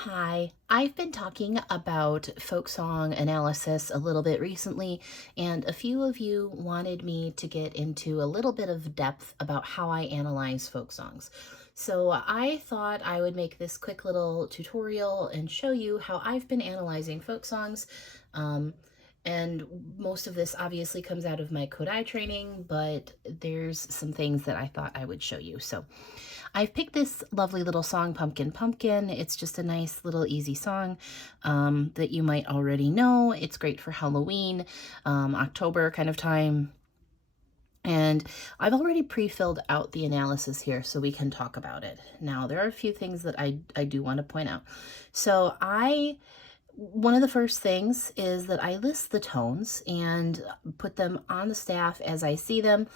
Hi, I've been talking about folk song analysis a little bit recently, and a few of you wanted me to get into a little bit of depth about how I analyze folk songs. So I thought I would make this quick little tutorial and show you how I've been analyzing folk songs. Um, and most of this obviously comes out of my Kodai training, but there's some things that I thought I would show you. So I've picked this lovely little song, Pumpkin Pumpkin. It's just a nice little easy song that you might already know. It's great for Halloween, October kind of time. And I've already pre-filled out the analysis here so we can talk about it. Now, there are a few things that I do want to point out. So one of the first things is that I list the tones and put them on the staff as I see them.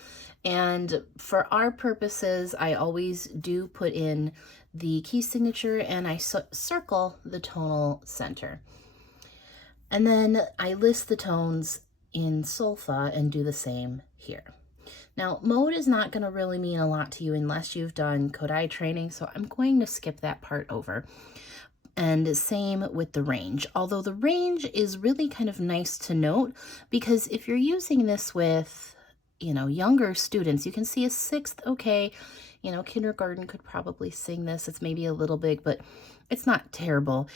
And for our purposes, I always do put in the key signature and I circle the tonal center. And then I list the tones in solfa and do the same here. Now, mode is not going to really mean a lot to you unless you've done Kodai training, so I'm going to skip that part over. And same with the range, although the range is really kind of nice to note because if you're using this with, younger students, you can see a sixth, okay, kindergarten could probably sing this. It's maybe a little big, but it's not terrible.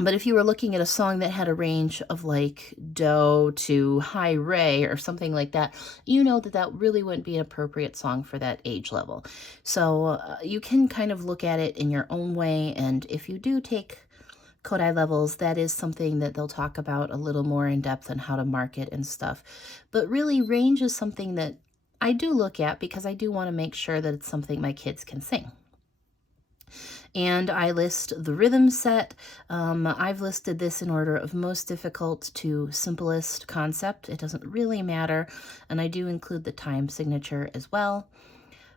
But if you were looking at a song that had a range of like do to high re or something like that, you know that that really wouldn't be an appropriate song for that age level. So you can kind of look at it in your own way. And if you do take Kodai levels, that is something that they'll talk about a little more in depth on how to market and stuff. But really, range is something that I do look at because I do want to make sure that it's something my kids can sing. And I list the rhythm set. I've listed this in order of most difficult to simplest concept. It doesn't really matter. And I do include the time signature as well.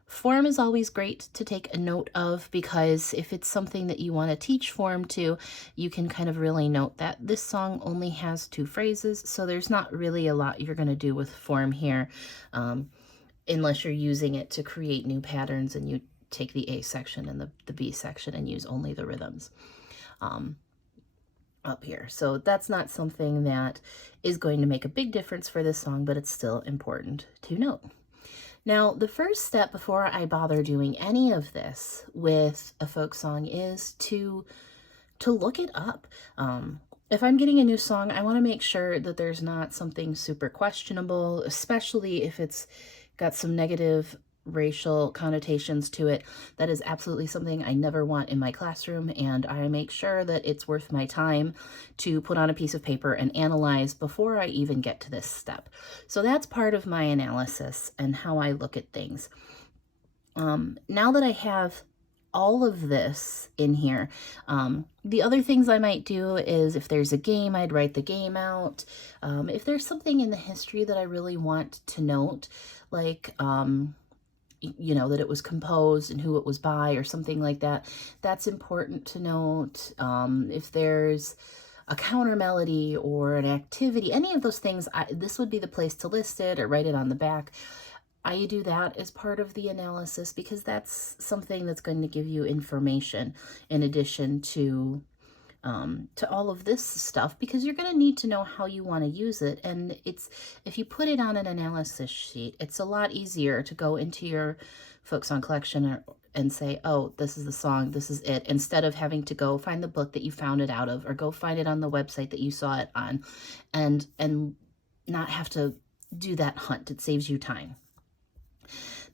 Form is always great to take a note of because if it's something that you want to teach form to, you can kind of really note that this song only has 2 phrases, so there's not really a lot you're going to do with form here unless you're using it to create new patterns and you take the A section and the B section and use only the rhythms up here. So that's not something that is going to make a big difference for this song, but it's still important to note. Now, the first step before I bother doing any of this with a folk song is to look it up. If I'm getting a new song, I want to make sure that there's not something super questionable, especially if it's got some negative racial connotations to it. That is absolutely something I never want in my classroom, and I make sure that it's worth my time to put on a piece of paper and analyze before I even get to this step. So that's part of my analysis and how I look at things. Now that I have all of this in here, the other things I might do is if there's a game, I'd write the game out. If there's something in the history that I really want to note, like that it was composed and who it was by or something like that, that's important to note. If there's a counter melody or an activity, any of those things, this would be the place to list it or write it on the back. I do that as part of the analysis because that's something that's going to give you information in addition to all of this stuff, because you're going to need to know how you want to use it. And if you put it on an analysis sheet, it's a lot easier to go into your folk song collection and say, oh, this is the song, this is it, instead of having to go find the book that you found it out of or go find it on the website that you saw it on and not have to do that hunt. It saves you time.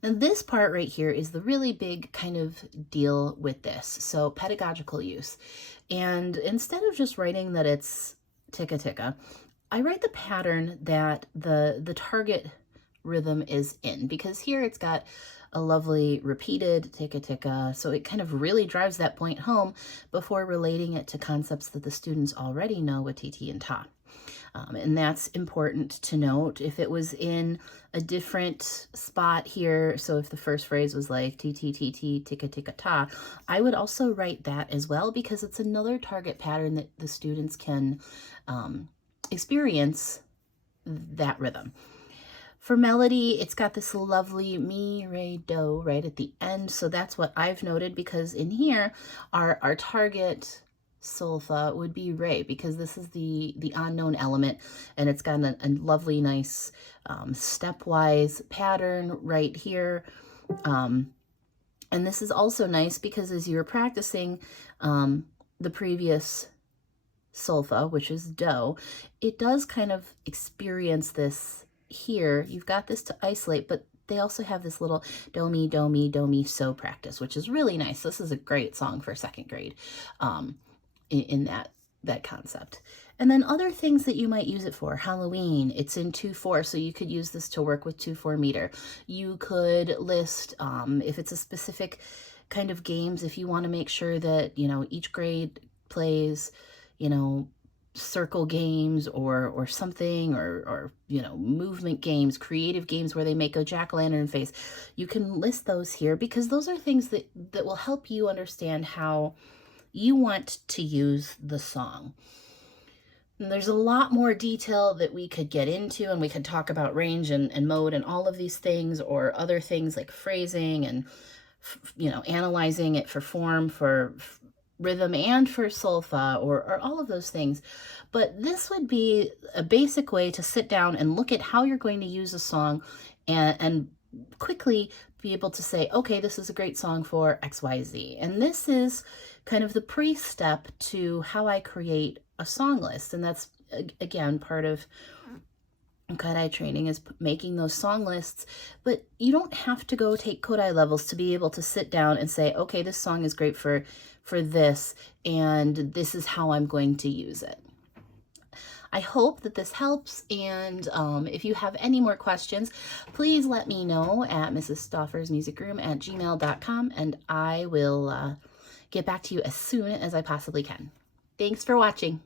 Now this part right here is the really big kind of deal with this. So pedagogical use. And instead of just writing that it's ticka ticka, I write the pattern that the target rhythm is in, because here it's got a lovely repeated ticka ticka, so it kind of really drives that point home before relating it to concepts that the students already know with TT and Ta. And that's important to note. If it was in a different spot here, so if the first phrase was like T, T, T, T, ticka, ticka, ta, I would also write that as well, because it's another target pattern that the students can experience that rhythm. For melody, it's got this lovely mi, re, do right at the end. So that's what I've noted, because in here, our target solfa would be re, because this is the unknown element, and it's got a lovely, nice stepwise pattern right here. And this is also nice because as you're practicing the previous solfa, which is do, it does kind of experience this here. You've got this to isolate, but they also have this little do, mi, do, mi, do, mi, so practice, which is really nice. This is a great song for second grade in that concept. And then other things that you might use it for. Halloween, it's in 2/4, so you could use this to work with 2/4 meter. You could list, if it's a specific kind of games, if you want to make sure that, you know, each grade plays, you know, circle games or something, or you know, movement games, creative games where they make a jack-o'-lantern face. You can list those here, because those are things that will help you understand how you want to use the song. And there's a lot more detail that we could get into, and we could talk about range and mode and all of these things, or other things like phrasing and, you know, analyzing it for form, for rhythm, and for solfa, or all of those things. But this would be a basic way to sit down and look at how you're going to use a song, and quickly be able to say, okay, this is a great song for XYZ. And this is kind of the pre-step to how I create a song list. And that's, again, part of Kodály training, is making those song lists. But you don't have to go take Kodály levels to be able to sit down and say, okay, this song is great for this, and this is how I'm going to use it. I hope that this helps, and if you have any more questions, please let me know at mrsstoffersmusicroom@gmail.com, and I will get back to you as soon as I possibly can. Thanks for watching.